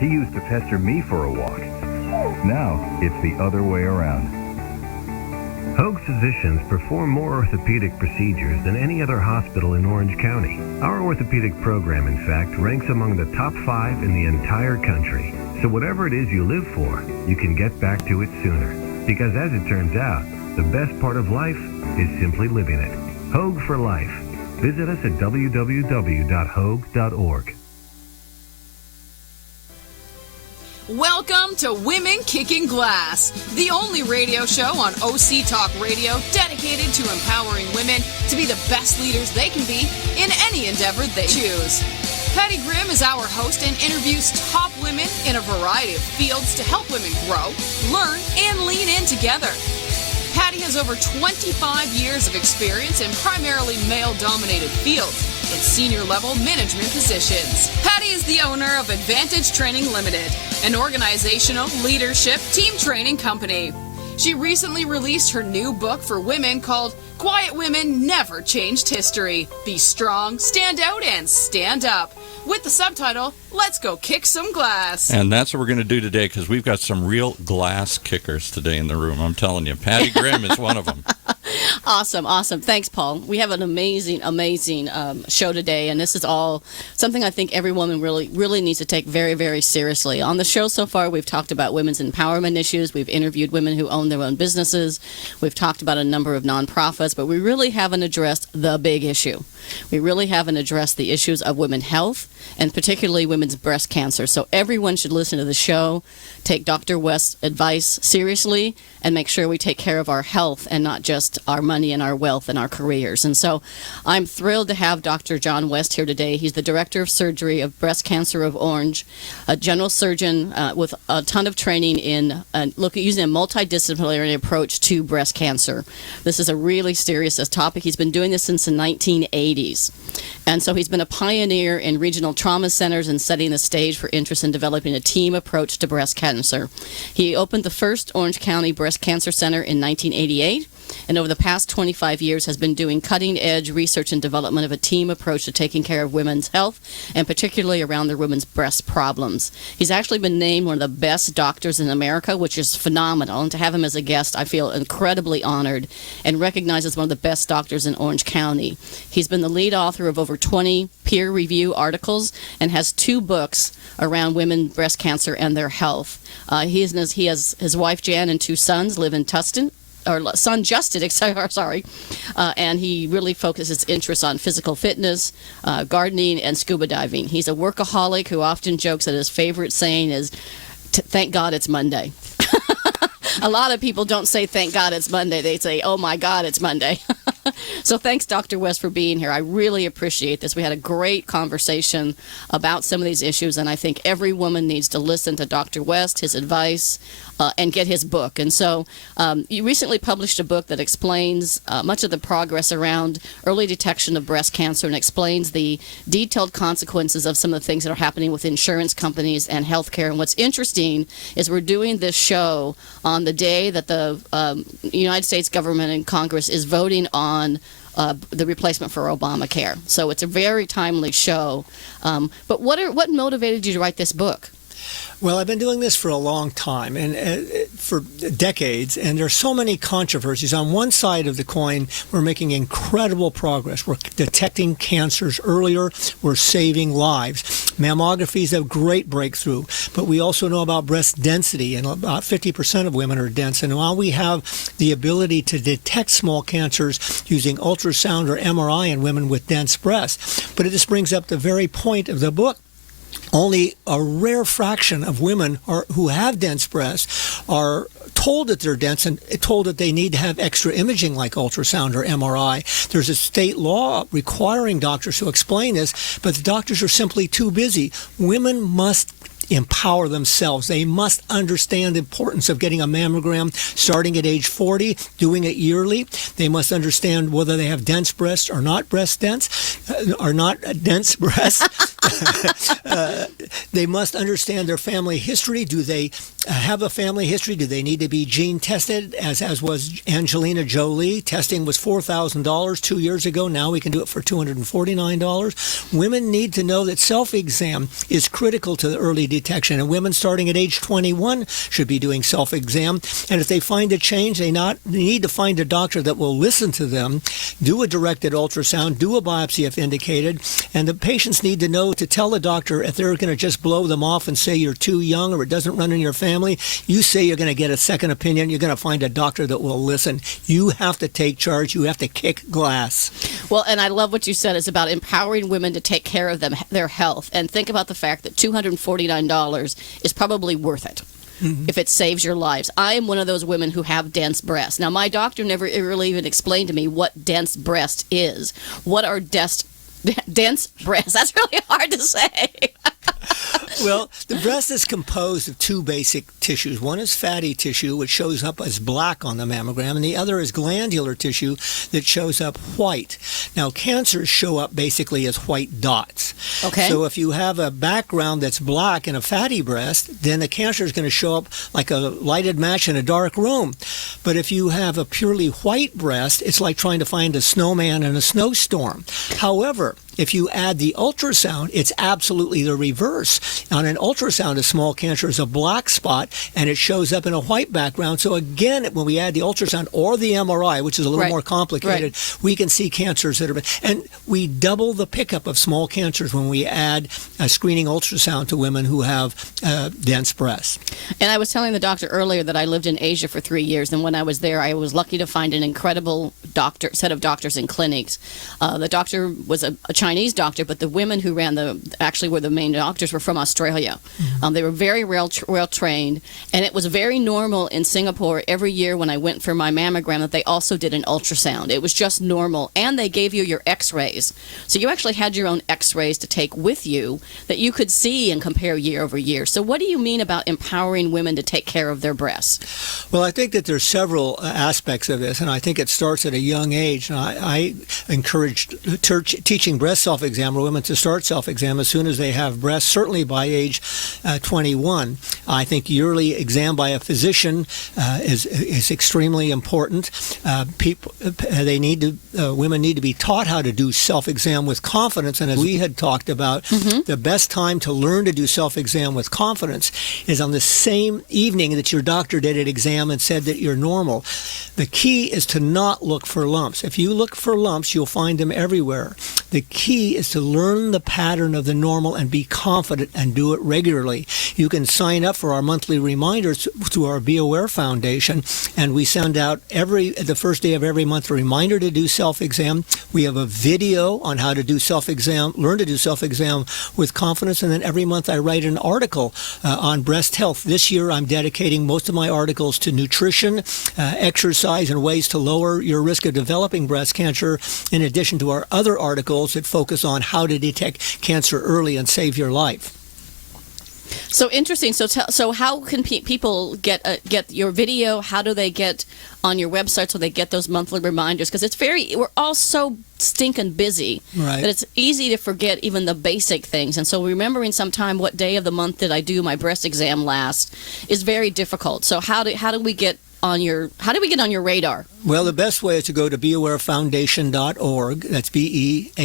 He used to pester me for a walk. Now, it's the other way around. Hoag's physicians perform more orthopedic procedures than any other hospital in Orange County. Our orthopedic program, in fact, ranks among the top 5 in the entire country. So whatever it is you live for, you can get back to it sooner. Because as it turns out, the best part of life is simply living it. Hoag for Life. Visit us at www.hoag.org. Welcome to Women Kicking Glass, the only radio show on OC Talk Radio dedicated to empowering women to be the best leaders they can be in any endeavor they choose. Patty Grimm is our host and interviews top women in a variety of fields to help women grow, learn, and lean in together. Patty has over 25 years of experience in primarily male-dominated fields in senior-level management positions. Patty is the owner of Advantage Training Limited, an organizational leadership team training company. She recently released her new book for women called Quiet Women Never Changed History. Be strong, stand out, and stand up. With the subtitle, Let's Go Kick Some Glass. And that's what we're going to do today, because we've got some real glass kickers today in the room. I'm telling you, Patty Grimm is one of them. Awesome. Thanks, Paul. We have an amazing show today, and this is all something I think every woman really needs to take very, very seriously. On the show so far, we've talked about women's empowerment issues. We've interviewed women who own their own businesses. We've talked about a number of nonprofits, but we really haven't addressed the big issue. We really haven't addressed the issues of women's health, and particularly women's breast cancer. So everyone should listen to the show, take Dr. West's advice seriously, and make sure we take care of our health and not just our money and our wealth and our careers. And so I'm thrilled to have Dr. John West here today. He's the Director of Surgery of Breast Cancer of Orange, a general surgeon with a ton of training in using a multidisciplinary approach to breast cancer. This is a really serious topic. He's been doing this since the 1980s. And so he's been a pioneer in regional trauma centers and setting the stage for interest in developing a team approach to breast cancer. He opened the first Orange County Breast Cancer Center in 1988, and over the past 25 years has been doing cutting-edge research and development of a team approach to taking care of women's health, and particularly around their women's breast problems. He's actually been named one of the best doctors in America, which is phenomenal. And to have him as a guest, I feel incredibly honored and recognized as one of the best doctors in Orange County. He's been the lead author of over 20 peer review articles and has 2 books around women, breast cancer, and their health. He has his wife Jan and 2 sons live in Tustin, or son Justin, sorry, and he really focuses interest on physical fitness, gardening, and scuba diving. He's a workaholic who often jokes that his favorite saying is, "Thank God it's Monday." A lot of people don't say, "Thank God it's Monday." They say, "Oh my God, it's Monday." So thanks, Dr. West, for being here. I really appreciate this. We had a great conversation about some of these issues, and I think every woman needs to listen to Dr. West, his advice, and get his book. And so you recently published a book that explains much of the progress around early detection of breast cancer and explains the detailed consequences of some of the things that are happening with insurance companies and healthcare. And what's interesting is we're doing this show on the day that the United States government and Congress is voting on the replacement for Obamacare. So it's a very timely show. But what motivated you to write this book? Well, I've been doing this for a long time, and for decades, and there's so many controversies. On one side of the coin, we're making incredible progress. We're detecting cancers earlier. We're saving lives. Mammography is a great breakthrough, but we also know about breast density, and about 50% of women are dense. And while we have the ability to detect small cancers using ultrasound or MRI in women with dense breasts, but it just brings up the very point of the book. Only a rare fraction of women who have dense breasts are told that they're dense and told that they need to have extra imaging like ultrasound or MRI. There's a state law requiring doctors to explain this, but the doctors are simply too busy. Women must empower themselves. They must understand the importance of getting a mammogram starting at age 40, doing it yearly. They must understand whether they have dense breasts or not dense breasts. They must understand their family history. Do they have a family history? Do they need to be gene tested, as was Angelina Jolie? Testing was $4,000 2 years ago. Now we can do it for $249. Women need to know that self-exam is critical to the early detection, and women starting at age 21 should be doing self-exam. And if they find a change, they need to find a doctor that will listen to them, do a directed ultrasound, do a biopsy if indicated, and the patients need to know to tell the doctor if they're going to just blow them off and say you're too young or it doesn't run in your family. You say you're going to get a second opinion, you're going to find a doctor that will listen. You have to take charge. You have to kick glass. Well, and I love what you said. It's about empowering women to take care of their health. And think about the fact that $249 is probably worth it. If it saves your lives. I am one of those women who have dense breasts. Now, my doctor never really even explained to me what dense breast is. What are dense breasts? That's really hard to say. Well, the breast is composed of two basic tissues. One is fatty tissue, which shows up as black on the mammogram, and the other is glandular tissue that shows up white. Now, cancers show up basically as white dots. Okay. So if you have a background that's black in a fatty breast, then the cancer is going to show up like a lighted match in a dark room. But if you have a purely white breast, it's like trying to find a snowman in a snowstorm. However, if you add the ultrasound, it's absolutely the reverse. On an ultrasound, a small cancer is a black spot, and it shows up in a white background. So again, when we add the ultrasound or the MRI, which is a little more complicated, we can see cancers that are... And we double the pickup of small cancers when we add a screening ultrasound to women who have dense breasts. And I was telling the doctor earlier that I lived in Asia for 3 years, and when I was there, I was lucky to find an incredible set of doctors and clinics. The doctor was a Chinese doctor, but the women who actually were the main doctors were from Australia. They were very well trained, and it was very normal in Singapore every year when I went for my mammogram that they also did an ultrasound. It was just normal, and they gave you your x-rays. So you actually had your own x-rays to take with you that you could see and compare year over year. So what do you mean about empowering women to take care of their breasts? Well, I think that there's several aspects of this, and I think it starts at a young age. And I encourage teaching breast self-exam or women to start self-exam as soon as they have breasts, certainly by age 21. I think yearly exam by a physician is extremely important. Women need to be taught how to do self-exam with confidence, and as we had talked about, the best time to learn to do self-exam with confidence is on the same evening that your doctor did an exam and said that you're normal. The key is to not look for lumps. If you look for lumps, you'll find them everywhere. The key is to learn the pattern of the normal and be confident and do it regularly. You can sign up for our monthly reminders through our Be Aware Foundation, and we send out the first day of every month a reminder to do self-exam. We have a video on how to do self-exam, learn to do self-exam with confidence, and then every month I write an article on breast health. This year I'm dedicating most of my articles to nutrition, exercise, and ways to lower your risk of developing breast cancer, in addition to our other articles that focus on how to detect cancer early and save your life. So interesting. So how can people get your video? How do they get on your website so they get those monthly reminders? Because we're all so stinking busy that it's easy to forget even the basic things. And so remembering sometime what day of the month did I do my breast exam last is very difficult. So how do we get on your radar? Well, the best way is to go to beawarefoundation.org. That's BEAWARE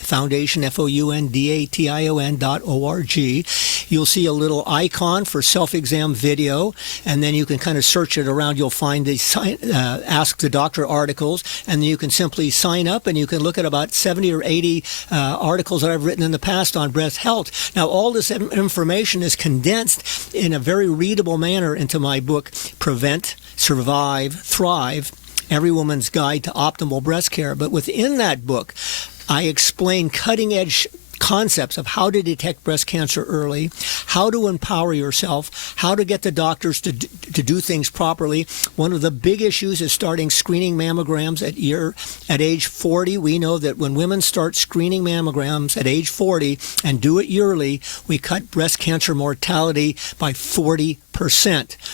Foundation, FOUNDATION.org. You'll see a little icon for self-exam video, and then you can kind of search it around. You'll find the Ask the Doctor articles, and then you can simply sign up, and you can look at about 70 or 80 articles that I've written in the past on breast health. Now, all this information is condensed in a very readable manner into my book, Prevent, Survive, Thrive, Every Woman's Guide to Optimal Breast Care. But within that book, I explain cutting-edge concepts of how to detect breast cancer early, how to empower yourself, how to get the doctors to do things properly. One of the big issues is starting screening mammograms at age 40. We know that when women start screening mammograms at age 40 and do it yearly, we cut breast cancer mortality by 40%.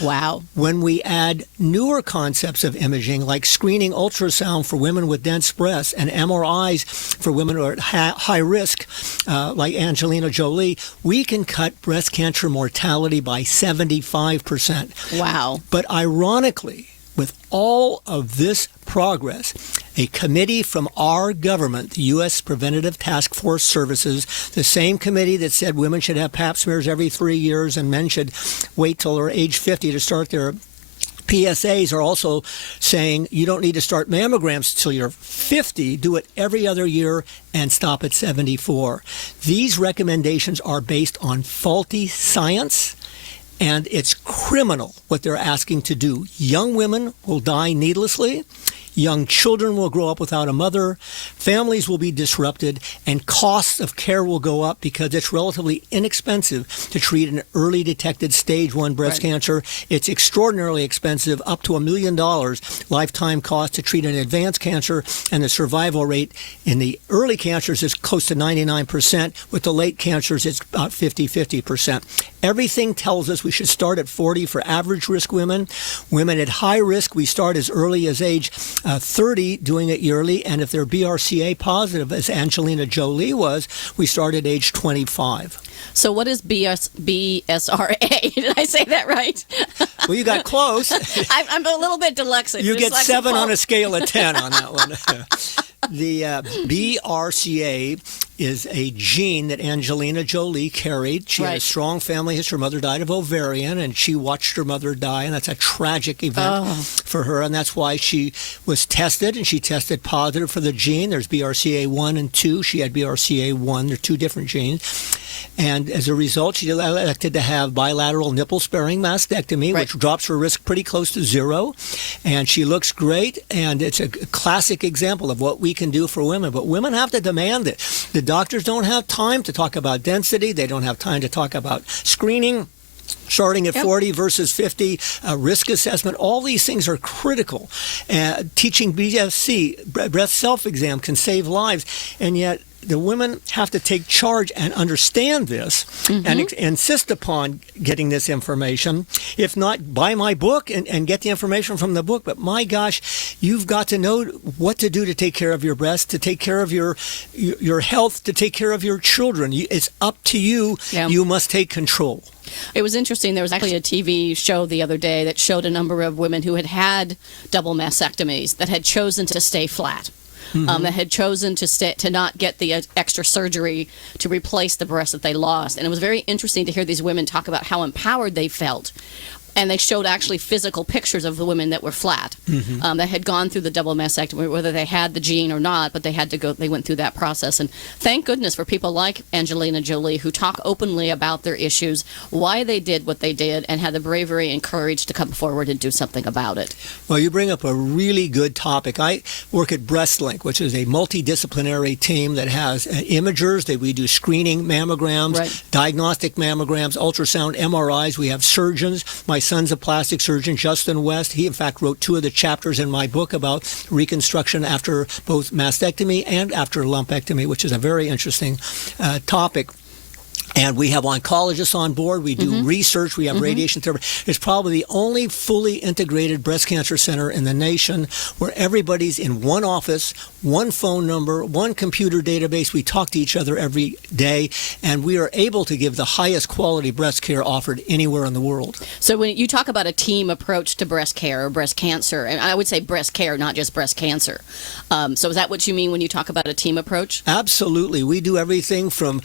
Wow. When we add newer concepts of imaging like screening ultrasound for women with dense breasts and MRIs for women who are at high risk, like Angelina Jolie, we can cut breast cancer mortality by 75%. Wow. But ironically, with all of this progress, a committee from our government, the U.S. Preventative Task Force Services, the same committee that said women should have pap smears every 3 years and men should wait till they're age 50 to start their PSAs, are also saying you don't need to start mammograms till you're 50, do it every other year and stop at 74. These recommendations are based on faulty science, and it's criminal what they're asking to do. Young women will die needlessly. Young children will grow up without a mother. Families will be disrupted, and costs of care will go up because it's relatively inexpensive to treat an early detected stage 1 breast cancer. It's extraordinarily expensive, up to $1 million lifetime cost to treat an advanced cancer, and the survival rate in the early cancers is close to 99%. With the late cancers, it's about 50%. Everything tells us we should start at 40 for average risk women. Women at high risk, we start as early as age 30, doing it yearly, and if they're BRCA positive, as Angelina Jolie was, we start at age 25. So what is BSRA? Did I say that right? Well, you got close. I'm a little bit dyslexic. You get 7 on a scale of 10 on that one. The BRCA is a gene that Angelina Jolie carried. She had a strong family history. Her mother died of ovarian, and she watched her mother die, and that's a tragic event for her, and that's why she was tested, and she tested positive for the gene. There's BRCA1 and 2. She had BRCA1. They're 2 different genes. And as a result, she elected to have bilateral nipple-sparing mastectomy, which drops her risk pretty close to 0. And she looks great, and it's a classic example of what we can do for women. But women have to demand it. The doctors don't have time to talk about density. They don't have time to talk about screening. Starting at 40 versus 50, risk assessment, all these things are critical. Teaching BSC, breast self-exam, can save lives, and yet the women have to take charge and understand this and insist upon getting this information. If not, buy my book and get the information from the book. But my gosh, you've got to know what to do to take care of your breast, to take care of your health, to take care of your children. It's up to you. Yeah. You must take control. It was interesting. There was actually a TV show the other day that showed a number of women who had double mastectomies that had chosen to stay flat. That had chosen to not get the extra surgery to replace the breast that they lost. And it was very interesting to hear these women talk about how empowered they felt. And they showed actually physical pictures of the women that were flat, that had gone through the double mastectomy, whether they had the gene or not, but they had to go. They went through that process. And thank goodness for people like Angelina Jolie who talk openly about their issues, why they did what they did, and had the bravery and courage to come forward and do something about it. Well, you bring up a really good topic. I work at BreastLink, which is a multidisciplinary team that has imagers. We do screening mammograms, diagnostic mammograms, ultrasound, MRIs. We have surgeons. My son's a plastic surgeon, Justin West. He, in fact, wrote 2 of the chapters in my book about reconstruction after both mastectomy and after lumpectomy, which is a very interesting topic. And we have oncologists on board. We do research. We have radiation therapy. It's probably the only fully integrated breast cancer center in the nation where everybody's in one office, one phone number, one computer database. We talk to each other every day, and we are able to give the highest quality breast care offered anywhere in the world. So when you talk about a team approach to breast care or breast cancer, and I would say breast care, not just breast cancer. So is that what you mean when you talk about a team approach? Absolutely. We do everything from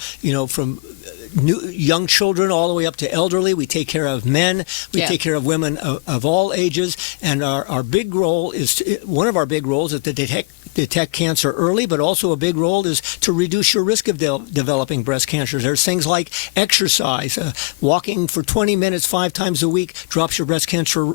young children all the way up to elderly. We take care of men. We take care of women of all ages. And our big role is, one of our big roles is to detect cancer early, but also a big role is to reduce your risk of developing breast cancer. There's things like exercise. Walking for 20 minutes 5 times a week drops your breast cancer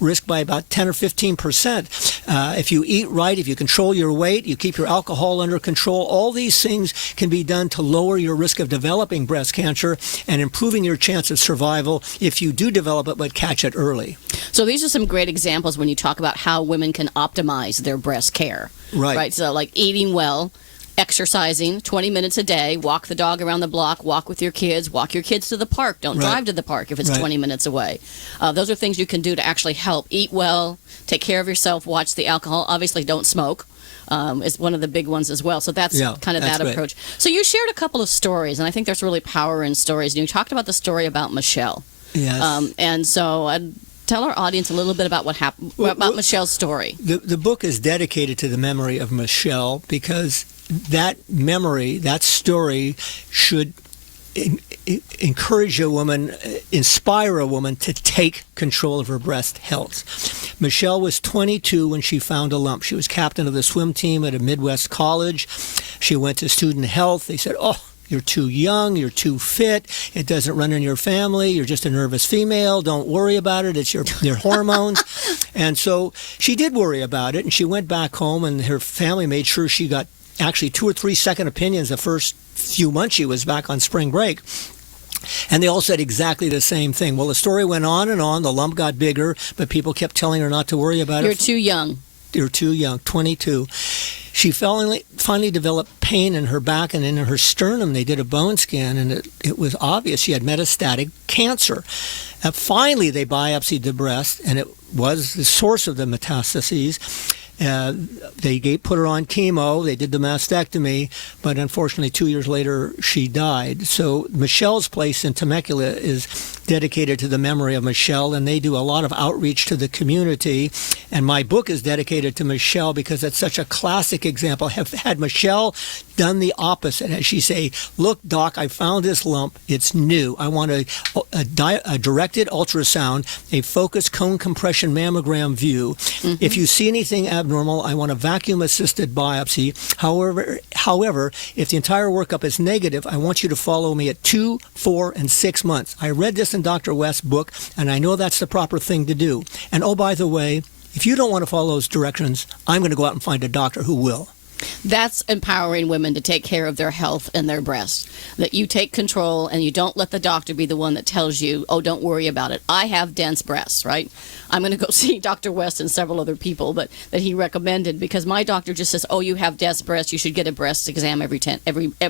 risk by about 10 or 15%. If you eat right, if you control your weight, you keep your alcohol under control, all these things can be done to lower your risk of developing breast cancer and improving your chance of survival if you do develop it but catch it early. So these are some great examples when you talk about how women can optimize their breast care. Right. So like eating well, exercising 20 minutes a day, walk the dog around the block, walk with your kids, walk your kids to the park. Don't drive to the park if it's 20 minutes away. Those are things you can do to actually help. Eat well, take care of yourself, watch the alcohol. Obviously, don't smoke. Is one of the big ones as well. So that's kind of that approach. So you shared a couple of stories, and I think there's really power in stories. And you talked about the story about Michelle. Yes. And so tell our audience a little bit about what happened, about Michelle's story. The book is dedicated to the memory of Michelle because that memory, that story should encourage a woman, inspire a woman to take control of her breast health. Michelle was 22 when she found a lump. She was captain of the swim team at a Midwest college. She went to student health. They said, "Oh, you're too young, you're too fit, it doesn't run in your family, you're just a nervous female, don't worry about it, it's your hormones." And so she did worry about it, and she went back home, and her family made sure she got actually 2 or 3 second opinions the first few months she was back on spring break. And they all said exactly the same thing. Well, the story went on and on, the lump got bigger, but people kept telling her not to worry about it. You're too young. You're too young, 22. She finally developed pain in her back and in her sternum. They did a bone scan, and it was obvious she had metastatic cancer. Finally, they biopsied the breast, and it was the source of the metastases. They put her on chemo. They did the mastectomy, but unfortunately, 2 years later, she died. So Michelle's place in Temecula is dedicated to the memory of Michelle, and they do a lot of outreach to the community. And my book is dedicated to Michelle because it's such a classic example. Had Michelle done the opposite, had she say, "Look, doc, I found this lump. It's new. I want a directed ultrasound, a focused cone compression mammogram view. If you see anything abnormal, I want a vacuum-assisted biopsy. However, if the entire workup is negative, I want you to follow me at 2, 4, and 6 months. I read this in Dr. West's book, and I know that's the proper thing to do. And oh, by the way, if you don't want to follow those directions, I'm going to go out and find a doctor who will." That's empowering women to take care of their health and their breasts. That you take control and you don't let the doctor be the one that tells you, "Oh, don't worry about it. I have dense breasts," right? I'm going to go see Dr. West and several other people that he recommended because my doctor just says, "Oh, you have dense breasts. You should get a breast exam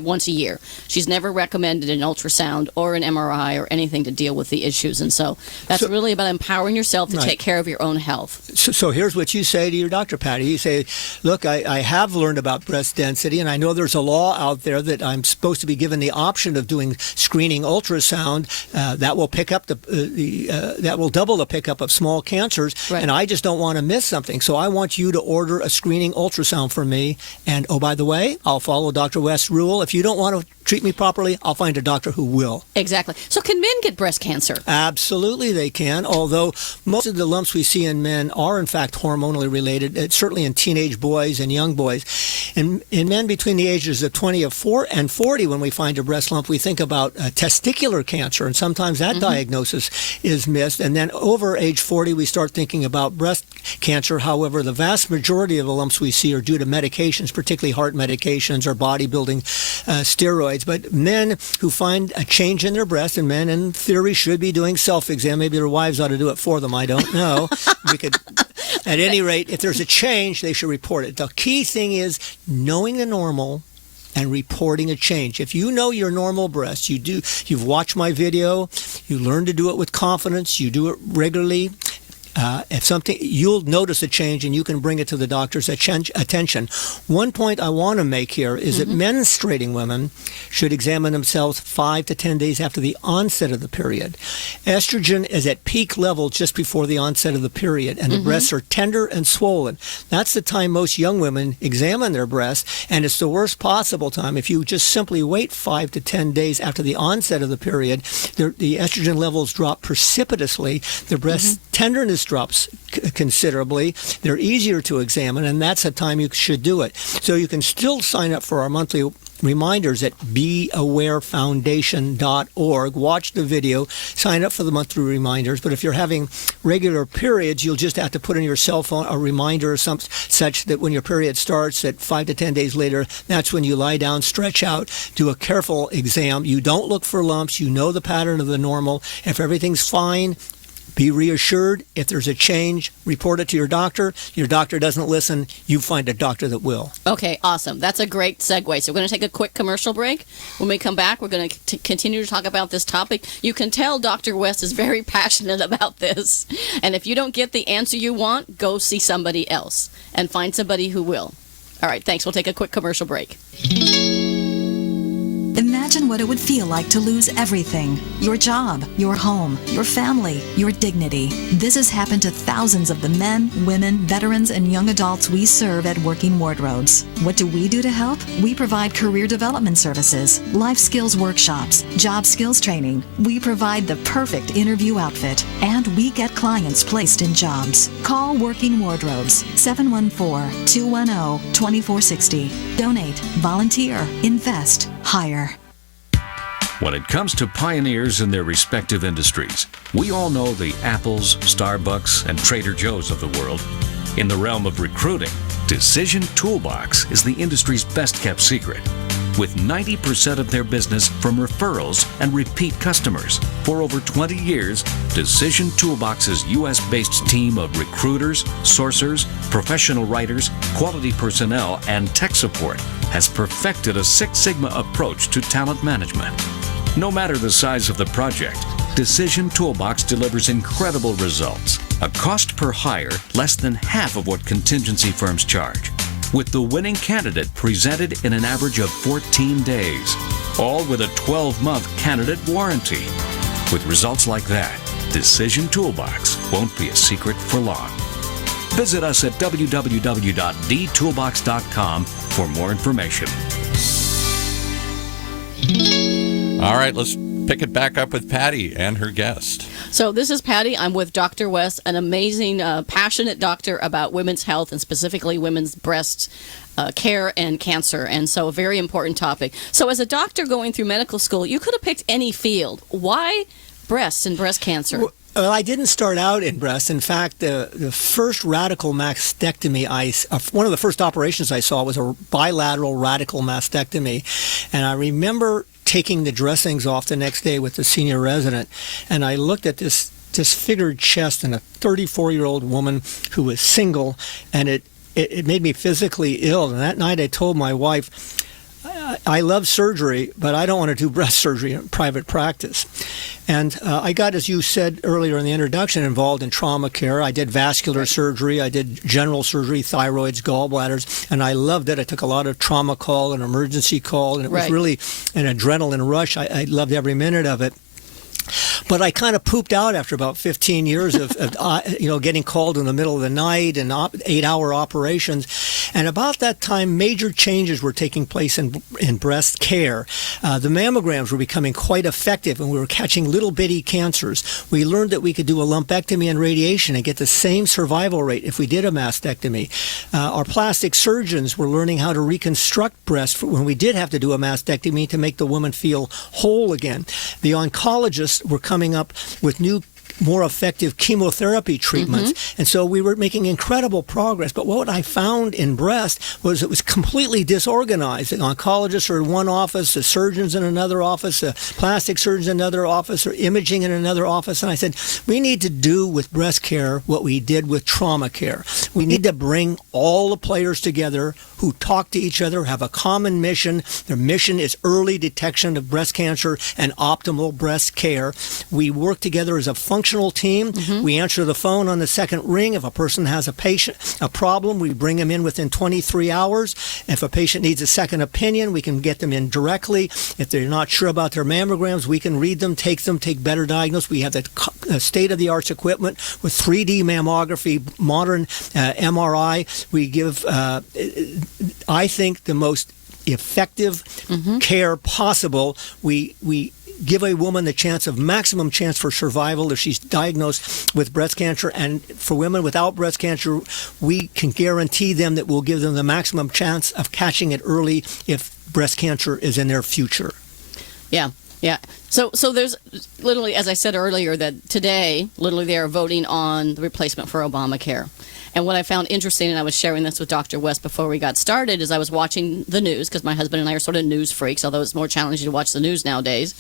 once a year." She's never recommended an ultrasound or an MRI or anything to deal with the issues. And so that's really about empowering yourself to take care of your own health. So here's what you say to your doctor, Patty. You say, "Look, I have learned about breast density, and I know there's a law out there that I'm supposed to be given the option of doing screening ultrasound that will pick up that will double the pickup of small cancers, and I just don't want to miss something. So I want you to order a screening ultrasound for me. And oh, by the way, I'll follow Dr. West's rule. If you don't want to treat me properly, I'll find a doctor who will." Exactly. So can men get breast cancer? Absolutely they can, although most of the lumps we see in men are in fact hormonally related, certainly in teenage boys and young boys. In men between the ages of 20 and 40, when we find a breast lump, we think about testicular cancer, and sometimes that diagnosis is missed. And then over age 40, we start thinking about breast cancer. However, the vast majority of the lumps we see are due to medications, particularly heart medications or bodybuilding steroids. But men who find a change in their breast, and men in theory should be doing self-exam. Maybe their wives ought to do it for them. I don't know. We could, at any rate, if there's a change, they should report it. The key thing is knowing the normal and reporting a change. If you know your normal breast, you've watched my video, you learn to do it with confidence, you do it regularly. If something, you'll notice a change and you can bring it to the doctor's attention. One point I want to make here is that menstruating women should examine themselves 5 to 10 days after the onset of the period. Estrogen is at peak level just before the onset of the period, and the breasts are tender and swollen. That's the time most young women examine their breasts, and it's the worst possible time. If you just simply wait 5 to 10 days after the onset of the period, the estrogen levels drop precipitously. The breast tenderness drops considerably. They're easier to examine, and that's the time you should do it. So you can still sign up for our monthly reminders at beawarefoundation.org. Watch the video, sign up for the monthly reminders. But if you're having regular periods, you'll just have to put in your cell phone a reminder or something such that when your period starts at 5 to 10 days later, that's when you lie down, stretch out, do a careful exam. You don't look for lumps. You know the pattern of the normal. If everything's fine, Be reassured. If there's a change, report it to your doctor. Your doctor doesn't listen, you find a doctor that will. Okay, awesome. That's a great segue. So we're going to take a quick commercial break. When we come back, we're going to continue to talk about this topic. You can tell Dr. West is very passionate about this. And if you don't get the answer you want, go see somebody else and find somebody who will. All right, thanks. We'll take a quick commercial break. Imagine what it would feel like to lose everything. Your job, your home, your family, your dignity. This has happened to thousands of the men, women, veterans, and young adults we serve at Working Wardrobes. What do we do to help? We provide career development services, life skills workshops, job skills training. We provide the perfect interview outfit, and we get clients placed in jobs. Call Working Wardrobes, 714-210-2460. Donate, volunteer, invest, hire. When it comes to pioneers in their respective industries, we all know the Apples, Starbucks, and Trader Joe's of the world. In the realm of recruiting, Decision Toolbox is the industry's best-kept secret, with 90% of their business from referrals and repeat customers. For over 20 years, Decision Toolbox's U.S.-based team of recruiters, sourcers, professional writers, quality personnel, and tech support has perfected a Six Sigma approach to talent management. No matter the size of the project, Decision Toolbox delivers incredible results. A cost per hire less than half of what contingency firms charge, with the winning candidate presented in an average of 14 days, all with a 12-month candidate warranty. With results like that, Decision Toolbox won't be a secret for long. Visit us at www.dtoolbox.com for more information. All right, let's pick it back up with Patty and her guest. So this is Patty. I'm with Dr. West, an amazing, passionate doctor about women's health and specifically women's breast care and cancer. And so a very important topic. So as a doctor going through medical school, you could have picked any field. Why breast and breast cancer? Well, I didn't start out in breast. In fact, the first radical mastectomy, one of the first operations I saw was a bilateral radical mastectomy. And I remember taking the dressings off the next day with the senior resident, and I looked at this disfigured chest and a 34-year-old woman who was single, and it made me physically ill. And that night I told my wife, I love surgery, but I don't want to do breast surgery in private practice. And I got, as you said earlier in the introduction, involved in trauma care. I did vascular surgery. I did general surgery, thyroids, gallbladders, and I loved it. I took a lot of trauma call and emergency call, and it was really an adrenaline rush. I loved every minute of it. But I kind of pooped out after about 15 years of getting called in the middle of the night and 8-hour operations. And about that time, major changes were taking place in breast care. The mammograms were becoming quite effective, and we were catching little bitty cancers. We learned that we could do a lumpectomy and radiation and get the same survival rate if we did a mastectomy. Our plastic surgeons were learning how to reconstruct breast when we did have to do a mastectomy to make the woman feel whole again. The oncologists were coming up with new, more effective chemotherapy treatments. And so we were making incredible progress. But what I found in breast was it was completely disorganized. The oncologists are in one office, the surgeons in another office, the plastic surgeons in another office, or imaging in another office. And I said, we need to do with breast care what we did with trauma care. We need to bring all the players together who talk to each other, have a common mission. Their mission is early detection of breast cancer and optimal breast care. We work together as a functional team. We answer the phone on the second ring. If a person has a problem, we bring them in within 23 hours. If a patient needs a second opinion, we can get them in directly. If they're not sure about their mammograms, we can read them, take better diagnosis. We have the state-of-the-art equipment with 3D mammography, modern MRI. We give, I think, the most effective care possible. We give a woman the maximum chance for survival if she's diagnosed with breast cancer. And for women without breast cancer, we can guarantee them that we'll give them the maximum chance of catching it early if breast cancer is in their future. Yeah. So there's literally, as I said earlier, that today, literally they are voting on the replacement for Obamacare. And what I found interesting, and I was sharing this with Dr. West before we got started, is I was watching the news, because my husband and I are sort of news freaks, although it's more challenging to watch the news nowadays.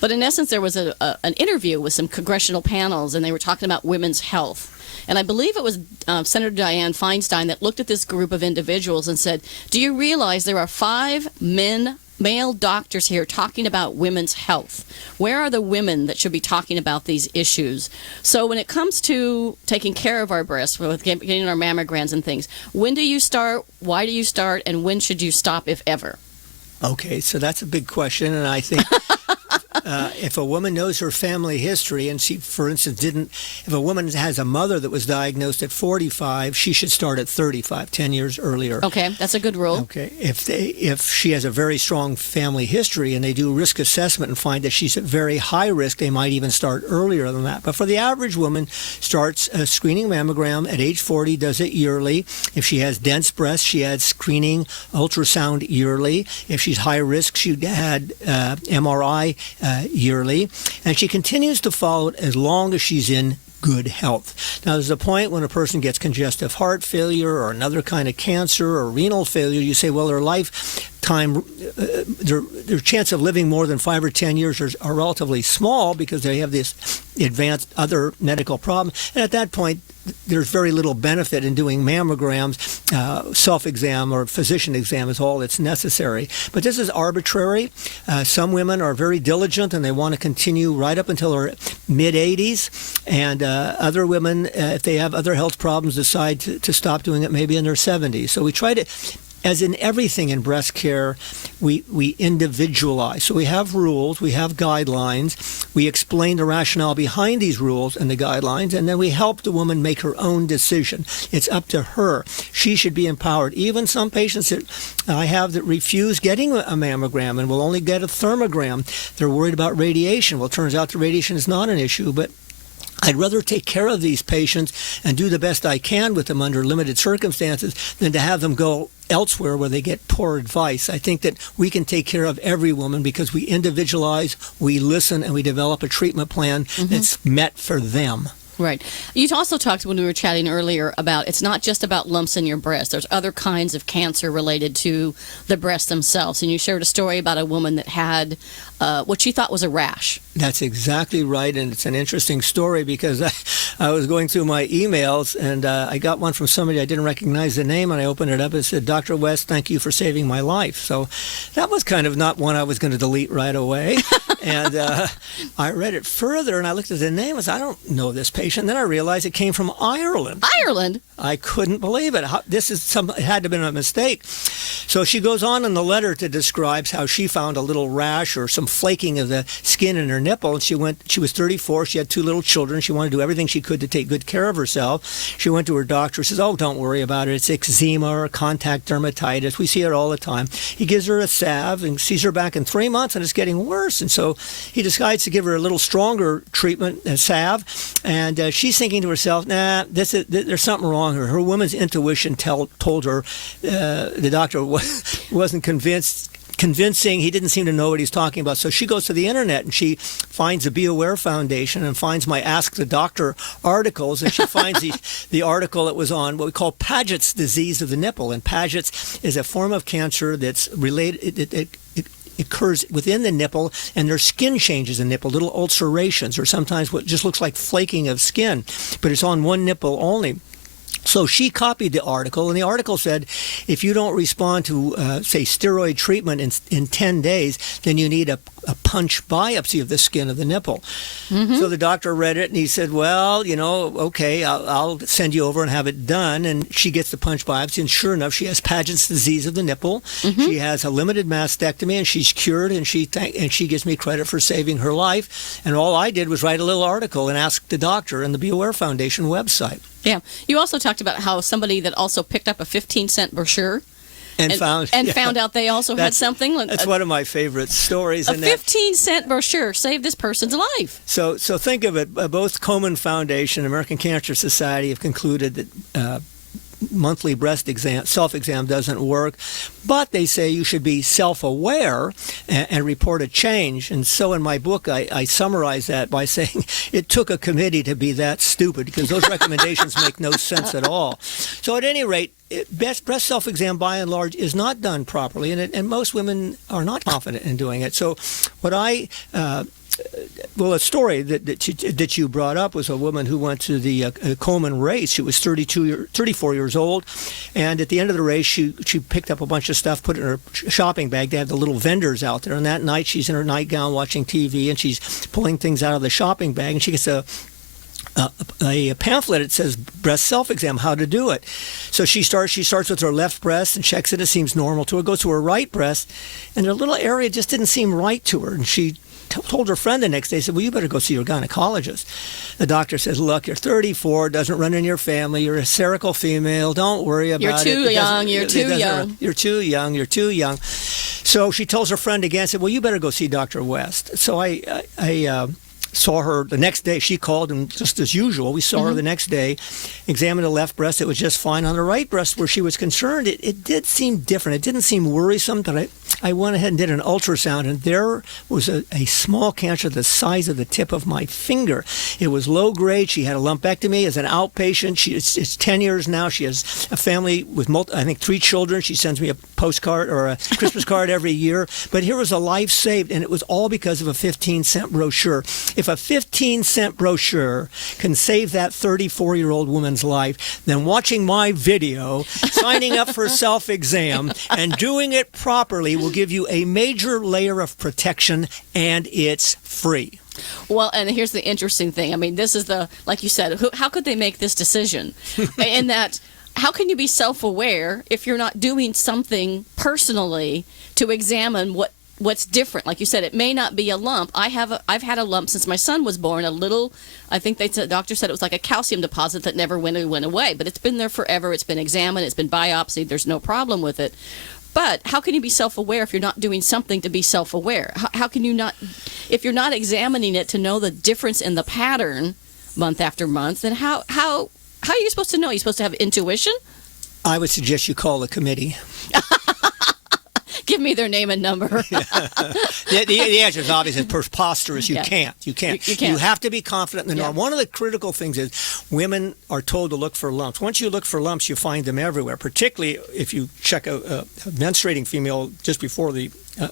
But in essence, there was an interview with some congressional panels, and they were talking about women's health. And I believe it was Senator Dianne Feinstein that looked at this group of individuals and said, do you realize there are 5 male doctors here talking about women's health? Where are the women that should be talking about these issues? So when it comes to taking care of our breasts, with getting our mammograms and things, when do you start, why do you start, and when should you stop, if ever? Okay, so that's a big question, and I think if a woman knows her family history, and she, for instance, if a woman has a mother that was diagnosed at 45, she should start at 35, 10 years earlier. Okay, that's a good rule. Okay, if she has a very strong family history and they do risk assessment and find that she's at very high risk, they might even start earlier than that. But for the average woman, starts a screening mammogram at age 40, does it yearly. If she has dense breasts, she has screening ultrasound yearly. If she's high risk, she had MRI yearly, and she continues to follow it as long as she's in good health. Now, there's a point when a person gets congestive heart failure or another kind of cancer or renal failure, you say, well, their lifetime, their chance of living more than 5 or 10 years are relatively small because they have this advanced other medical problem. And at that point, there's very little benefit in doing mammograms. Self-exam or physician exam is all that's necessary. But this is arbitrary. Some women are very diligent and they want to continue right up until their mid-80s. And other women, if they have other health problems, decide to stop doing it maybe in their 70s. So we try to, as in everything in breast care, we individualize. So we have rules, we have guidelines, we explain the rationale behind these rules and the guidelines, and then we help the woman make her own decision. It's up to her. She should be empowered. Even some patients that I have that refuse getting a mammogram and will only get a thermogram, they're worried about radiation. Well, it turns out the radiation is not an issue, but I'd rather take care of these patients and do the best I can with them under limited circumstances than to have them go elsewhere where they get poor advice. I think that we can take care of every woman because we individualize, we listen, and we develop a treatment plan that's met for them. Right. You also talked when we were chatting earlier about it's not just about lumps in your breast. There's other kinds of cancer related to the breasts themselves. And you shared a story about a woman that had what she thought was a rash. That's exactly right, and it's an interesting story because I was going through my emails, and I got one from somebody I didn't recognize the name, and I opened it up and it said, Dr. West, thank you for saving my life. So that was kind of not one I was going to delete right away. And I read it further, and I looked at the name and said, I don't know this patient. Then I realized it came from Ireland. Ireland? I couldn't believe it. It had to have been a mistake. So she goes on in the letter to describe how she found a little rash or some flaking of the skin in her nipple. And she was 34. She had 2 little children. She wanted to do everything she could to take good care of herself. She went to her doctor. Says, oh, don't worry about it. It's eczema or contact dermatitis. We see it all the time. He gives her a salve and sees her back in 3 months, and it's getting worse. And so he decides to give her a little stronger treatment, a salve. And she's thinking to herself, nah, there's something wrong here. Her woman's intuition told her the doctor wasn't convincing. He didn't seem to know what he's talking about. So she goes to the internet and she finds the Be Aware Foundation and finds my Ask the Doctor articles, and she finds the article that was on what we call Paget's disease of the nipple. And Paget's is a form of cancer that's related. It occurs within the nipple, and there's skin changes in the nipple, little ulcerations, or sometimes what just looks like flaking of skin, but it's on one nipple only. So she copied the article, and the article said, if you don't respond to, say, steroid treatment in 10 days, then you need a punch biopsy of the skin of the nipple. So the doctor read it, and he said, well, okay, I'll send you over and have it done. And she gets the punch biopsy, and sure enough, she has Paget's disease of the nipple. She has a limited mastectomy, and she's cured, and she gives me credit for saving her life. And all I did was write a little article and ask the doctor on the Be Aware Foundation website. Yeah. You also talked about how somebody that also picked up a 15-cent brochure and found out they also had something. That's one of my favorite stories. A 15-cent brochure saved this person's life. So think of it. Both Komen Foundation and American Cancer Society have concluded that monthly breast exam, self-exam doesn't work. But they say you should be self-aware and report a change. And so in my book, I summarize that by saying it took a committee to be that stupid, because those recommendations make no sense at all. So at any rate, breast self-exam by and large is not done properly, and most women are not confident in doing it. So what a story that you brought up was a woman who went to the Coleman race. She was 34 years old, and at the end of the race, she picked up a bunch of stuff, put it in her shopping bag. They have the little vendors out there, and that night she's in her nightgown watching TV, and she's pulling things out of the shopping bag, and she gets a pamphlet that says breast self-exam, how to do it. So she starts with her left breast and checks it. It seems normal to her. Goes to her right breast, and her little area just didn't seem right to her. And she told her friend the next day, said, well, you better go see your gynecologist. The doctor says, look, you're 34, doesn't run in your family, you're a hysterical female, don't worry about it. You're too young. So she tells her friend again, said, well, you better go see Dr. West. So I saw her the next day. She called, and just as usual, we saw her the next day, examined the left breast. It was just fine. On the right breast, where she was concerned, it did seem different. It didn't seem worrisome, but I went ahead and did an ultrasound, and there was a small cancer the size of the tip of my finger. It was low grade. She had a lumpectomy as an outpatient. It's 10 years now. She has a family with, I think, 3 children. She sends me a postcard or a Christmas card every year. But here was a life saved, and it was all because of a 15-cent brochure. If a 15-cent brochure can save that 34-year-old woman's life, then watching my video, signing up for self-exam, and doing it properly will give you a major layer of protection, and it's free. Well, and here's the interesting thing. I mean, this is like you said, how could they make this decision? In that, how can you be self-aware if you're not doing something personally to examine what's different? Like you said, it may not be a lump. I've had a lump since my son was born. A little, I think the doctor said it was like a calcium deposit that never went away. But it's been there forever. It's been examined. It's been biopsied. There's no problem with it. But how can you be self-aware if you're not doing something to be self-aware? How can you not, if you're not examining it to know the difference in the pattern month after month, then how are you supposed to know? Are you supposed to have intuition? I would suggest you call the committee. Give me their name and number. The answer is obvious and preposterous. You can't. You can't. You have to be confident in the norm. One of the critical things is women are told to look for lumps. Once you look for lumps, you find them everywhere, particularly if you check a menstruating female just before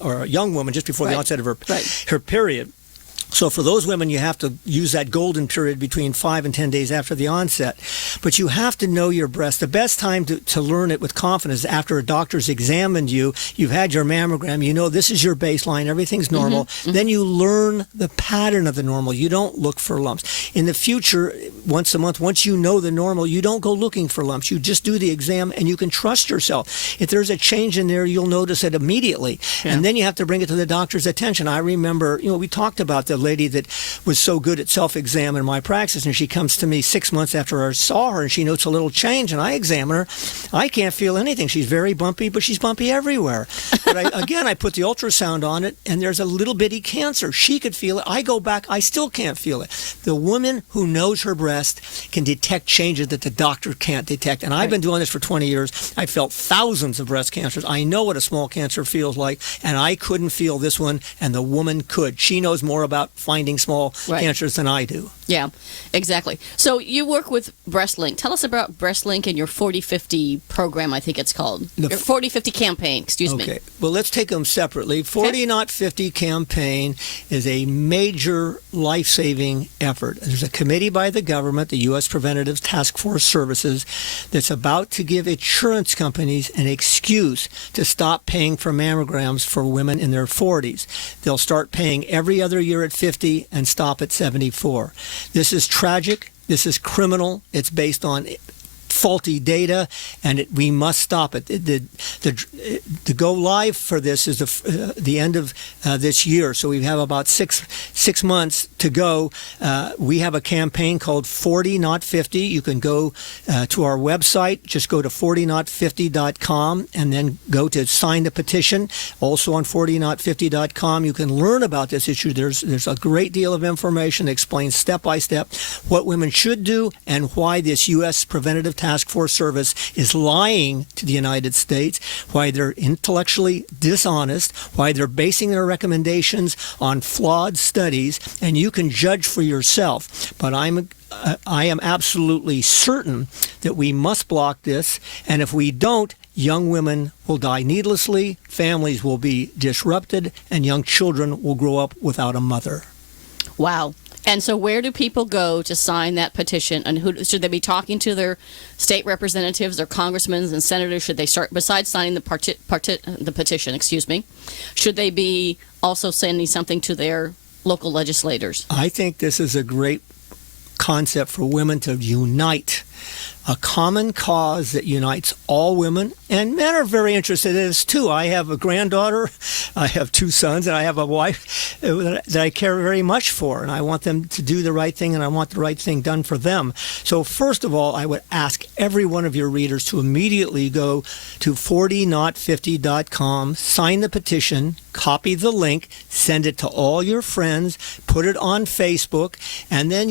or a young woman just before the onset of her period. So for those women, you have to use that golden period between 5 and 10 days after the onset. But you have to know your breast. The best time to learn it with confidence is after a doctor's examined you, you've had your mammogram, you know this is your baseline, everything's normal. Then you learn the pattern of the normal. You don't look for lumps. In the future, once a month, once you know the normal, you don't go looking for lumps. You just do the exam, and you can trust yourself. If there's a change in there, you'll notice it immediately. And then you have to bring it to the doctor's attention. I remember, we talked about the lady that was so good at self-exam in my practice, and she comes to me 6 months after I saw her, and she notes a little change, and I examine her. I can't feel anything. She's very bumpy, but she's bumpy everywhere. But I put the ultrasound on it, and there's a little bitty cancer. She could feel it. I go back. I still can't feel it. The woman who knows her breast can detect changes that the doctor can't detect, and I've been doing this for 20 years. I felt thousands of breast cancers. I know what a small cancer feels like, and I couldn't feel this one, and the woman could. She knows more about finding small cancers than I do. Yeah, exactly. So you work with BreastLink. Tell us about BreastLink and your 40-50 program, I think it's called. Your 40-50 campaign, excuse me. Okay, well, let's take them separately. 40 Not 50 campaign is a major life-saving effort. There's a committee by the government, the U.S. Preventative Task Force Services, that's about to give insurance companies an excuse to stop paying for mammograms for women in their 40s. They'll start paying every other year at 50 and stop at 74. This is tragic. This is criminal. It's based on faulty data, and we must stop it. The go live for this is the end of this year, so we have about six months to go. We have a campaign called 40 Not 50. You can go to our website, just go to 40not50.com, and then go to sign the petition. Also on 40not50.com, you can learn about this issue. There's a great deal of information that explains step by step what women should do and why this U.S. Preventative Task Task Force service is lying to the United States, why they're intellectually dishonest, why they're basing their recommendations on flawed studies, and you can judge for yourself. But I am absolutely certain that we must block this, and if we don't, young women will die needlessly, families will be disrupted, and young children will grow up without a mother. Wow. And so where do people go to sign that petition? And who should they be talking to? Their state representatives, their congressmen and senators? Should they start, besides signing the petition, should they be also sending something to their local legislators? I think this is a great concept for women to unite. A common cause that unites all women, and men are very interested in this too. I have a granddaughter, I have 2 sons, and I have a wife that I care very much for, and I want them to do the right thing, and I want the right thing done for them. So first of all, I would ask every one of your readers to immediately go to 40not50.com, sign the petition, copy the link, send it to all your friends, put it on Facebook, and then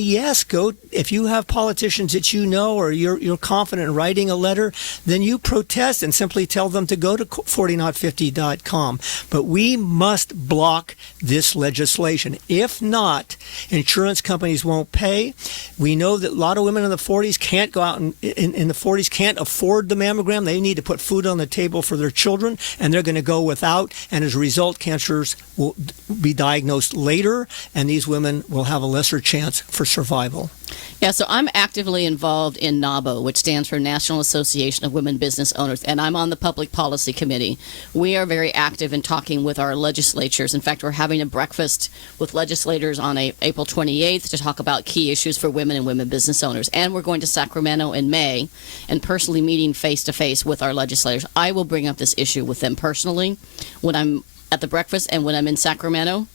go, if you have politicians that you know or you're confident in writing a letter, then you protest and simply tell them to go to 40not50.com. But we must block this legislation. If not, insurance companies won't pay. We know that a lot of women in the 40s can't go out in the 40s can't afford the mammogram. They need to put food on the table for their children, and they're going to go without, and as a result, cancers will be diagnosed later, and these women will have a lesser chance for survival. Yeah, so I'm actively involved in NAWBO, which stands for National Association of Women Business Owners, and I'm on the Public Policy Committee. We are very active in talking with our legislatures. In fact, we're having a breakfast with legislators on April 28th to talk about key issues for women and women business owners. And we're going to Sacramento in May and personally meeting face-to-face with our legislators. I will bring up this issue with them personally when I'm at the breakfast and when I'm in Sacramento.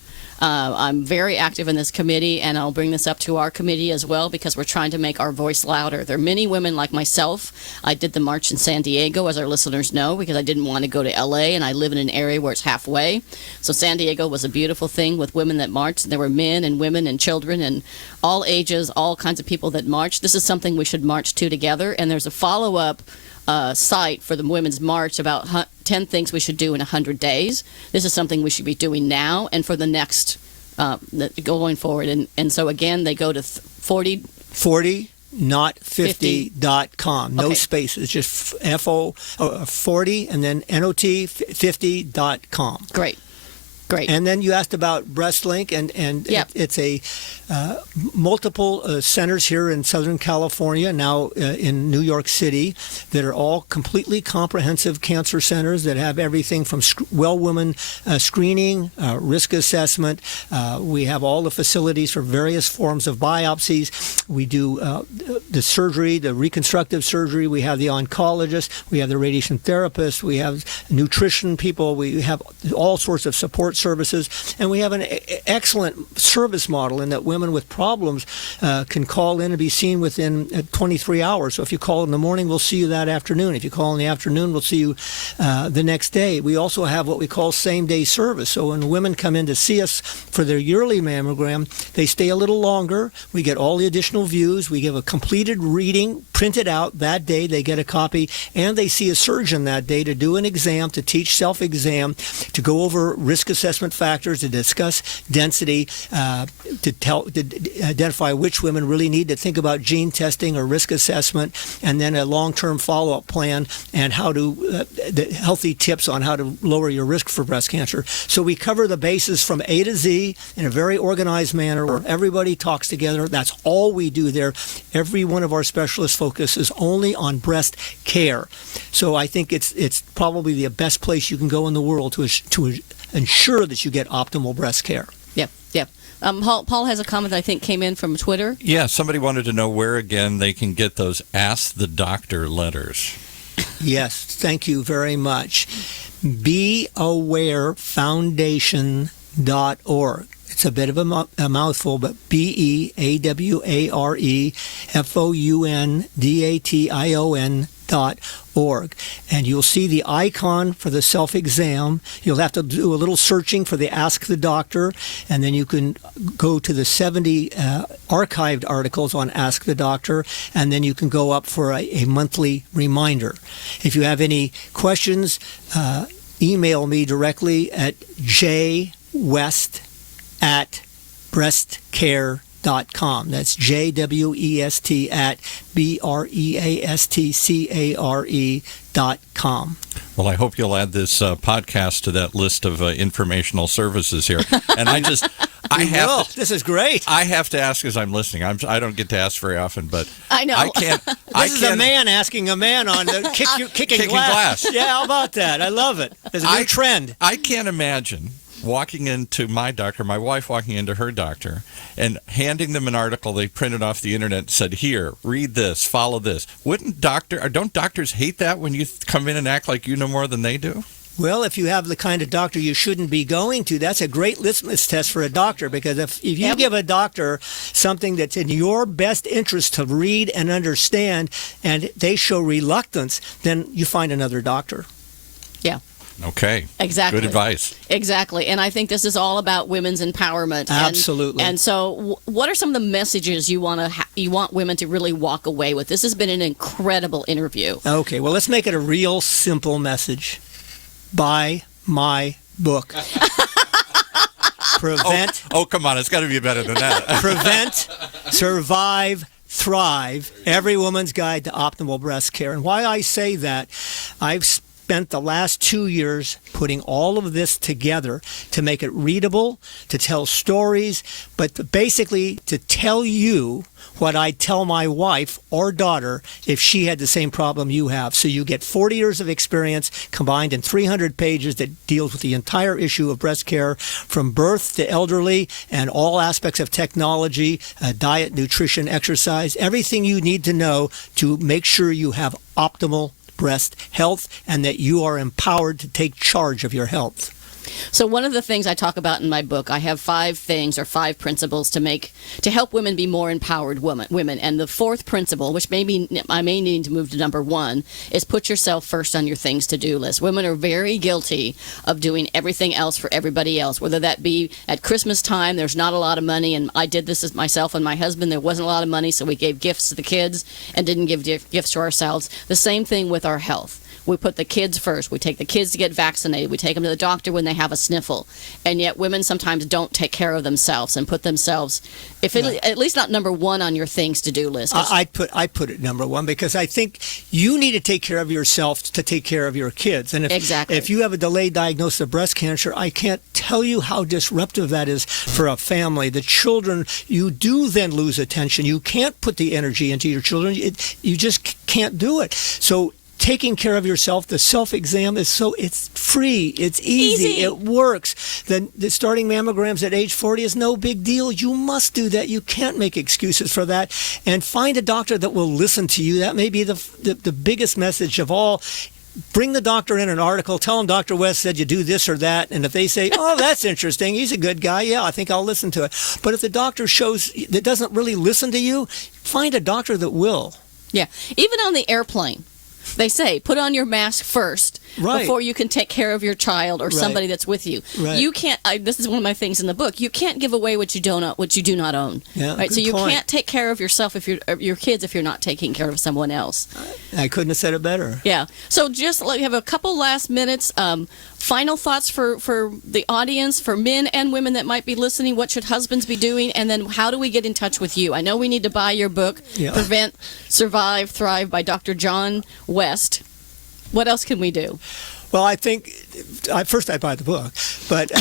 I'm very active in this committee, and I'll bring this up to our committee as well because we're trying to make our voice louder. There are many women like myself. I did the march in San Diego, as our listeners know, because I didn't want to go to L.A., and I live in an area where it's halfway. So San Diego was a beautiful thing with women that marched. There were men and women and children and all ages, all kinds of people that marched. This is something we should march to together, and there's a follow-up site for the Women's March about 10 things we should do in 100 days. This is something we should be doing now and for the next going forward. And so, again, they go to 40not50.com. No spaces, just 40 and then not50.com. Great. And then you asked about BreastLink, and yep. It's a multiple centers here in Southern California, now in New York City, that are all completely comprehensive cancer centers that have everything from woman screening, risk assessment. We have all the facilities for various forms of biopsies. We do the surgery, the reconstructive surgery. We have the oncologist. We have the radiation therapist. We have nutrition people. We have all sorts of support services, and we have an excellent service model in that women with problems can call in and be seen within 23 hours. So if you call in the morning, we'll see you that afternoon. If you call in the afternoon, we'll see you the next day. We also have what we call same-day service. So when women come in to see us for their yearly mammogram, they stay a little longer. We get all the additional views. We give a completed reading printed out that day. They get a copy, and they see a surgeon that day to do an exam, to teach self-exam, to go over risk assessment factors, to discuss density, to identify which women really need to think about gene testing or risk assessment, and then a long-term follow-up plan and how to healthy tips on how to lower your risk for breast cancer. So we cover the bases from A to Z in a very organized manner where everybody talks together. That's all we do there. Every one of our specialists focuses only on breast care. So I think it's probably the best place you can go in the world to ensure that you get optimal breast care. Yep. Paul has a comment that I think came in from Twitter. Yeah, somebody wanted to know where, again, they can get those Ask the Doctor letters. Yes, thank you very much. BeAwareFoundation.org. It's a bit of a mouthful, but BeAwareFoundation.org. selfexam.org, and you'll see the icon for the self-exam. You'll have to do a little searching for the Ask the Doctor, and then you can go to the 70 archived articles on Ask the Doctor, and then you can go up for a monthly reminder. If you have any questions, email me directly at jwest@breastcare.com. That's JWEST@BREASTCARE.com. Well, I hope you'll add this podcast to that list of informational services here. And this is great. I have to ask as I'm listening. I don't get to ask very often, but I know. I can't. This is a man asking a man on the kicking glass. Yeah, how about that? I love it. There's a new trend. I can't imagine walking into my wife walking into her doctor, and handing them an article they printed off the internet and said, "Here, read this, follow this." Don't doctors hate that when you come in and act like you know more than they do? Well, if you have the kind of doctor you shouldn't be going to, that's a great litmus test for a doctor, because if you give a doctor something that's in your best interest to read and understand, and they show reluctance, then you find another doctor. Yeah. Okay. Exactly. Good advice. Exactly. And I think this is all about women's empowerment. Absolutely. And so what are some of the messages you want women to really walk away with? This has been an incredible interview. Okay. Well, let's make it a real simple message. Buy my book. Prevent. Oh, come on. It's got to be better than that. Prevent, Survive, Thrive. Every Woman's Guide to Optimal Breast Care. And why I say that, I've spent the last 2 years putting all of this together to make it readable, to tell stories, but basically to tell you what I'd tell my wife or daughter if she had the same problem you have. So you get 40 years of experience combined in 300 pages that deals with the entire issue of breast care, from birth to elderly, and all aspects of technology, diet, nutrition, exercise, everything you need to know to make sure you have optimal breast health and that you are empowered to take charge of your health. So one of the things I talk about in my book, I have 5 things or 5 principles to help women be more empowered women. And the 4th principle, which I may need to move to number 1, is put yourself first on your things to do list. Women are very guilty of doing everything else for everybody else, whether that be at Christmas time, there's not a lot of money, and I did this as myself and my husband, there wasn't a lot of money, so we gave gifts to the kids and didn't give gifts to ourselves. The same thing with our health. We put the kids first. We take the kids to get vaccinated. We take them to the doctor when they have a sniffle. And yet women sometimes don't take care of themselves and put themselves, at least not number 1 on your things to do list. I put it number 1 because I think you need to take care of yourself to take care of your kids. And if you have a delayed diagnosis of breast cancer, I can't tell you how disruptive that is for a family. The children, you do then lose attention. You can't put the energy into your children. You just can't do it. So taking care of yourself, the self-exam it's free, it's easy, it works. The starting mammograms at age 40 is no big deal. You must do that. You can't make excuses for that. And find a doctor that will listen to you. That may be the biggest message of all. Bring the doctor in an article, tell them Dr. West said you do this or that, and if they say, oh, that's interesting, he's a good guy, yeah, I think I'll listen to it. But if the doctor shows that doesn't really listen to you, find a doctor that will. Yeah, even on the airplane. They say, put on your mask first before you can take care of your child or somebody that's with you. Right. You can't. This is one of my things in the book. You can't give away what you do not own. Yeah, right. So you point. can't take care of yourself your kids if you're not taking care of someone else. I couldn't have said it better. Yeah. So just we have a couple last minutes. Final thoughts for the audience, for men and women that might be listening. What should husbands be doing? And then how do we get in touch with you? I know we need to buy your book, Prevent, Survive, Thrive by Dr. John West. What else can we do? Well, I think first I buy the book, but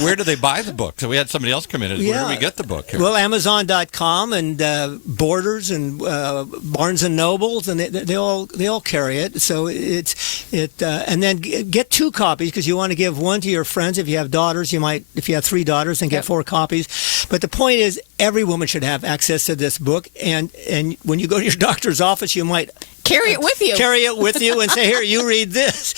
where do they buy the book? So we had somebody else come in. Where do we get the book? Here? Well, Amazon.com and Borders and Barnes and Nobles, and they all carry it. So and then get 2 copies because you want to give one to your friends. If you have daughters, if you have 3 daughters, then get 4 copies. But the point is, every woman should have access to this book. And when you go to your doctor's office, you might Carry it with you. Carry it with you and say, here, you read this.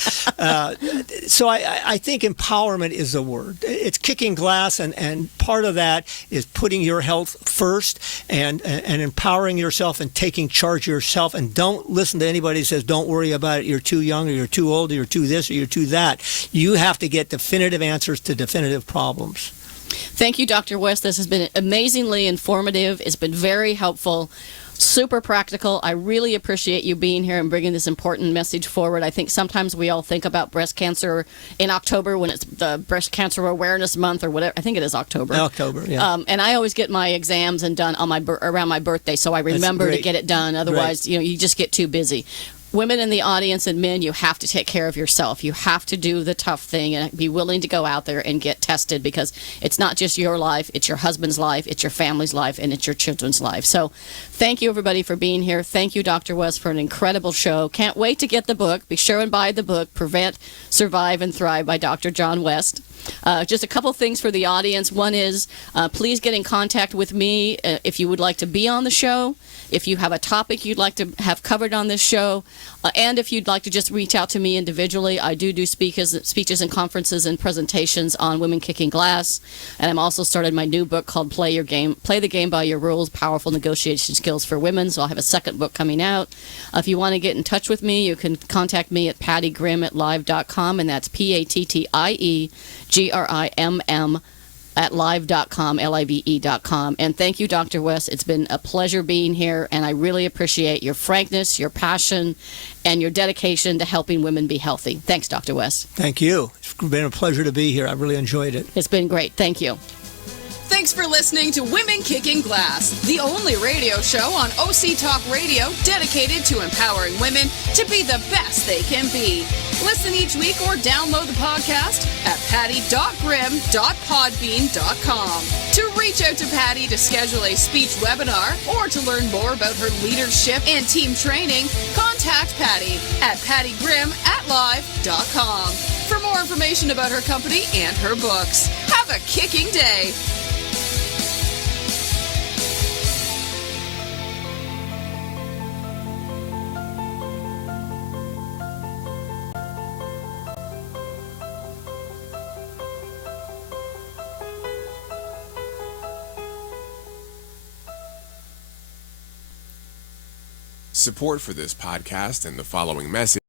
So I think empowerment is the word. It's kicking glass, and part of that is putting your health first and empowering yourself and taking charge of yourself. And don't listen to anybody who says, don't worry about it, you're too young or you're too old or you're too this or you're too that. You have to get definitive answers to definitive problems. Thank you, Dr. West. This has been amazingly informative. It's been very helpful. Super practical. I really appreciate you being here and bringing this important message forward. I think sometimes we all think about breast cancer in October when it's the Breast Cancer Awareness Month or whatever. I think it is October. October, yeah. And I always get my exams and done on around my birthday, so I remember to get it done. Otherwise, you just get too busy. Women in the audience and men, you have to take care of yourself. You have to do the tough thing and be willing to go out there and get tested, because it's not just your life, it's your husband's life, it's your family's life, and it's your children's life. So thank you, everybody, for being here. Thank you, Dr. West, for an incredible show. Can't wait to get the book. Be sure and buy the book, Prevent, Survive, and Thrive by Dr. John West. Just a couple things for the audience. One is please get in contact with me if you would like to be on the show, if you have a topic you'd like to have covered on this show, and if you'd like to just reach out to me individually. I do speeches and conferences and presentations on women kicking glass, and I'm also started my new book called Play the Game by Your Rules, Powerful Negotiation Skills for Women. So I'll have a second book coming out. If you want to get in touch with me, you can contact me at pattygrimm@live.com, and that's PATTIEGRIMM at live.com, live.com. And thank you, Dr. West. It's been a pleasure being here, and I really appreciate your frankness, your passion, and your dedication to helping women be healthy. Thanks, Dr. West. Thank you. It's been a pleasure to be here. I really enjoyed it. It's been great. Thank you. Thanks for listening to Women Kicking Glass, the only radio show on OC Talk Radio dedicated to empowering women to be the best they can be. Listen each week or download the podcast at patty.grimm.podbean.com. To reach out to Patty to schedule a speech webinar or to learn more about her leadership and team training, contact Patty at pattygrimm@live.com for more information about her company and her books. Have a kicking day. Support for this podcast and the following message